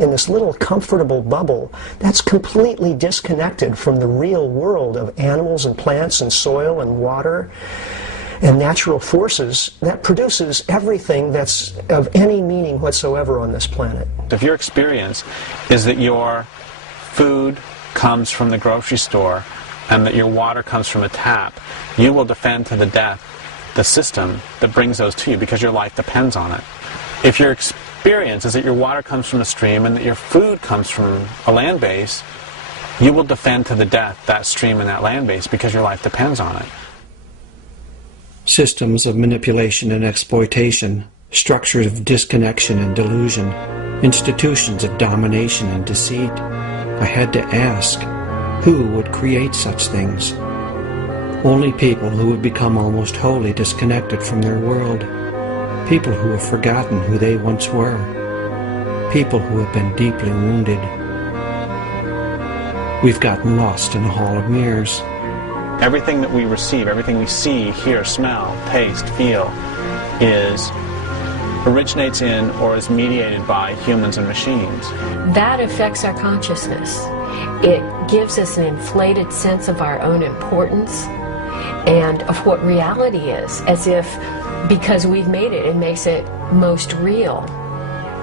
in this little comfortable bubble that's completely disconnected from the real world of animals and plants and soil and water and natural forces that produces everything that's of any meaning whatsoever on this planet. If your experience is that your food comes from the grocery store and that your water comes from a tap, you will defend to the death the system that brings those to you because your life depends on it. If your experience is that your water comes from a stream and that your food comes from a land base, you will defend to the death that stream and that land base because your life depends on it. Systems of manipulation and exploitation, structures of disconnection and delusion, institutions of domination and deceit. I had to ask, who would create such things? Only people who have become almost wholly disconnected from their world. People who have forgotten who they once were. People who have been deeply wounded. We've gotten lost in a hall of mirrors. Everything that we receive, everything we see, hear, smell, taste, feel, originates in or is mediated by humans and machines. That affects our consciousness. It gives us an inflated sense of our own importance and of what reality is, as if because we've made it, it makes it most real.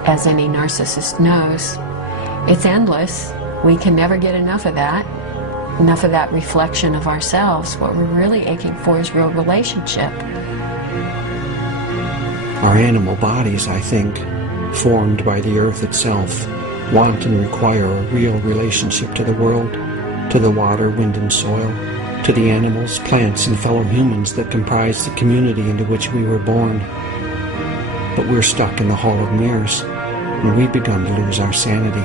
As any narcissist knows, it's endless. We can never get enough of that reflection of ourselves. What we're really aching for is real relationship. Our animal bodies, I think, formed by the earth itself, want and require a real relationship to the world, to the water, wind, and soil, to the animals, plants, and fellow humans that comprise the community into which we were born. But we're stuck in the hall of mirrors, and we've begun to lose our sanity.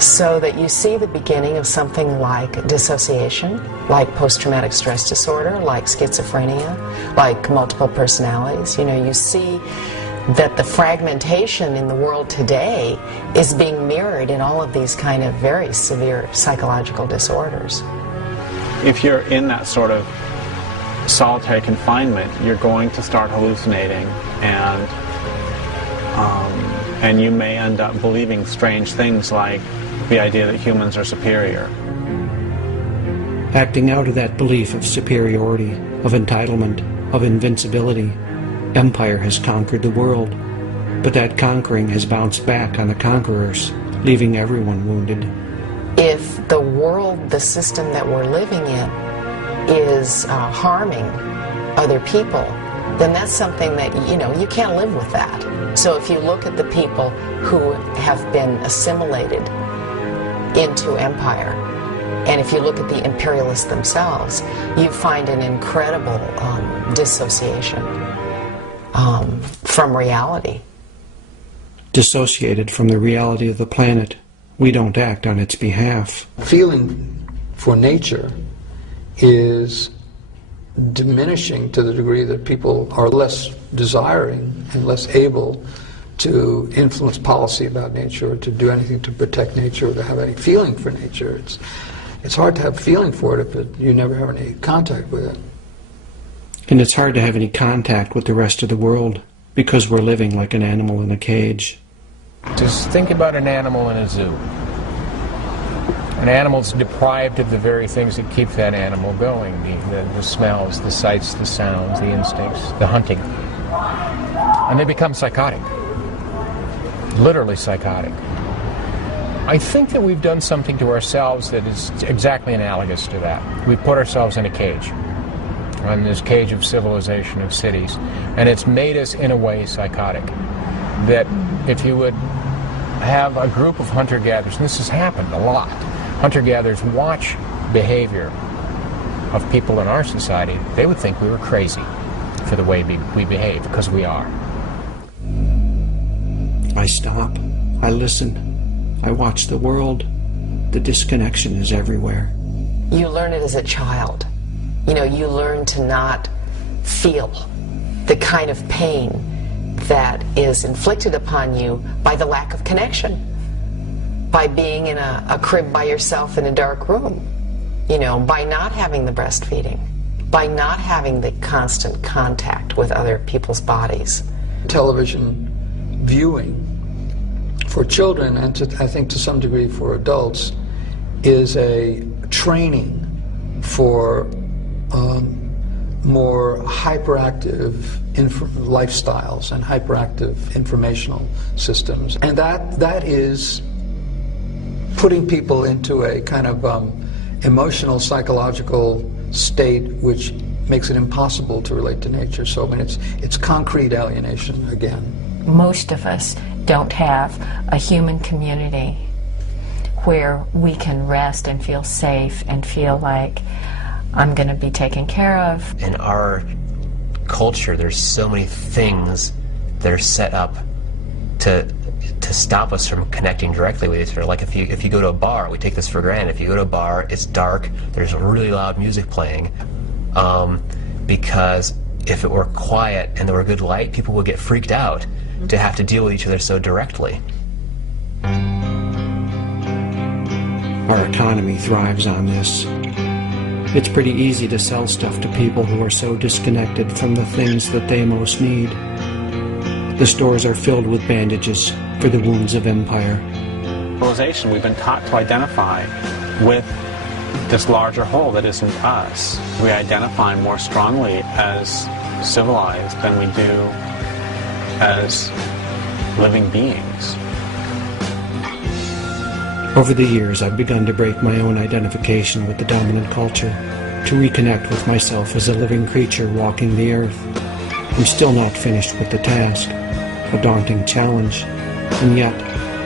So that you see the beginning of something like dissociation, like post-traumatic stress disorder, like schizophrenia, like multiple personalities. You know, you see that the fragmentation in the world today is being mirrored in all of these kind of very severe psychological disorders. If you're in that sort of solitary confinement, you're going to start hallucinating, and you may end up believing strange things like the idea that humans are superior. Acting out of that belief of superiority, of entitlement, of invincibility, empire has conquered the world, but that conquering has bounced back on the conquerors, leaving everyone wounded. If the world, the system that we're living in, is harming other people, then that's something that, you know, you can't live with that. So if you look at the people who have been assimilated into empire, and if you look at the imperialists themselves, you find an incredible dissociation from reality. Dissociated from the reality of the planet, we don't act on its behalf. Feeling for nature is diminishing to the degree that people are less desiring and less able to influence policy about nature or to do anything to protect nature or to have any feeling for nature. It's hard to have feeling for it if you never have any contact with it. And it's hard to have any contact with the rest of the world because we're living like an animal in a cage. Just think about an animal in a zoo. An animal's deprived of the very things that keep that animal going, the smells, the sights, the sounds, the instincts, the hunting. And they become psychotic, literally psychotic. I think that we've done something to ourselves that is exactly analogous to that. We've put ourselves in a cage, in this cage of civilization, of cities, and it's made us, in a way, psychotic. That if you would have a group of hunter-gatherers, and this has happened a lot, hunter-gatherers watch behavior of people in our society, they would think we were crazy for the way we behave, because we are. I stop, I listen, I watch the world. The disconnection is everywhere. You learn it as a child. You know, you learn to not feel the kind of pain that is inflicted upon you by the lack of connection, by being in a crib by yourself in a dark room, you know, by not having the breastfeeding, by not having the constant contact with other people's bodies. Television viewing for children, and I think to some degree for adults, is a training for more hyperactive lifestyles and hyperactive informational systems. And that is putting people into a kind of emotional, psychological state which makes it impossible to relate to nature. So I mean, it's concrete alienation again. Most of us don't have a human community where we can rest and feel safe and feel like I'm going to be taken care of. In our culture, there's so many things that are set up to stop us from connecting directly with each other. Like if you go to a bar, we take this for granted. If you go to a bar, it's dark, there's really loud music playing, because if it were quiet and there were good light, people would get freaked out to have to deal with each other so directly. Our economy thrives on this. It's pretty easy to sell stuff to people who are so disconnected from the things that they most need. The stores are filled with bandages for the wounds of empire. Civilization, we've been taught to identify with this larger whole that isn't us. We identify more strongly as civilized than we do as living beings. Over the years, I've begun to break my own identification with the dominant culture, to reconnect with myself as a living creature walking the earth. I'm still not finished with the task, a daunting challenge, and yet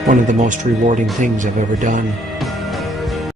one of the most rewarding things I've ever done.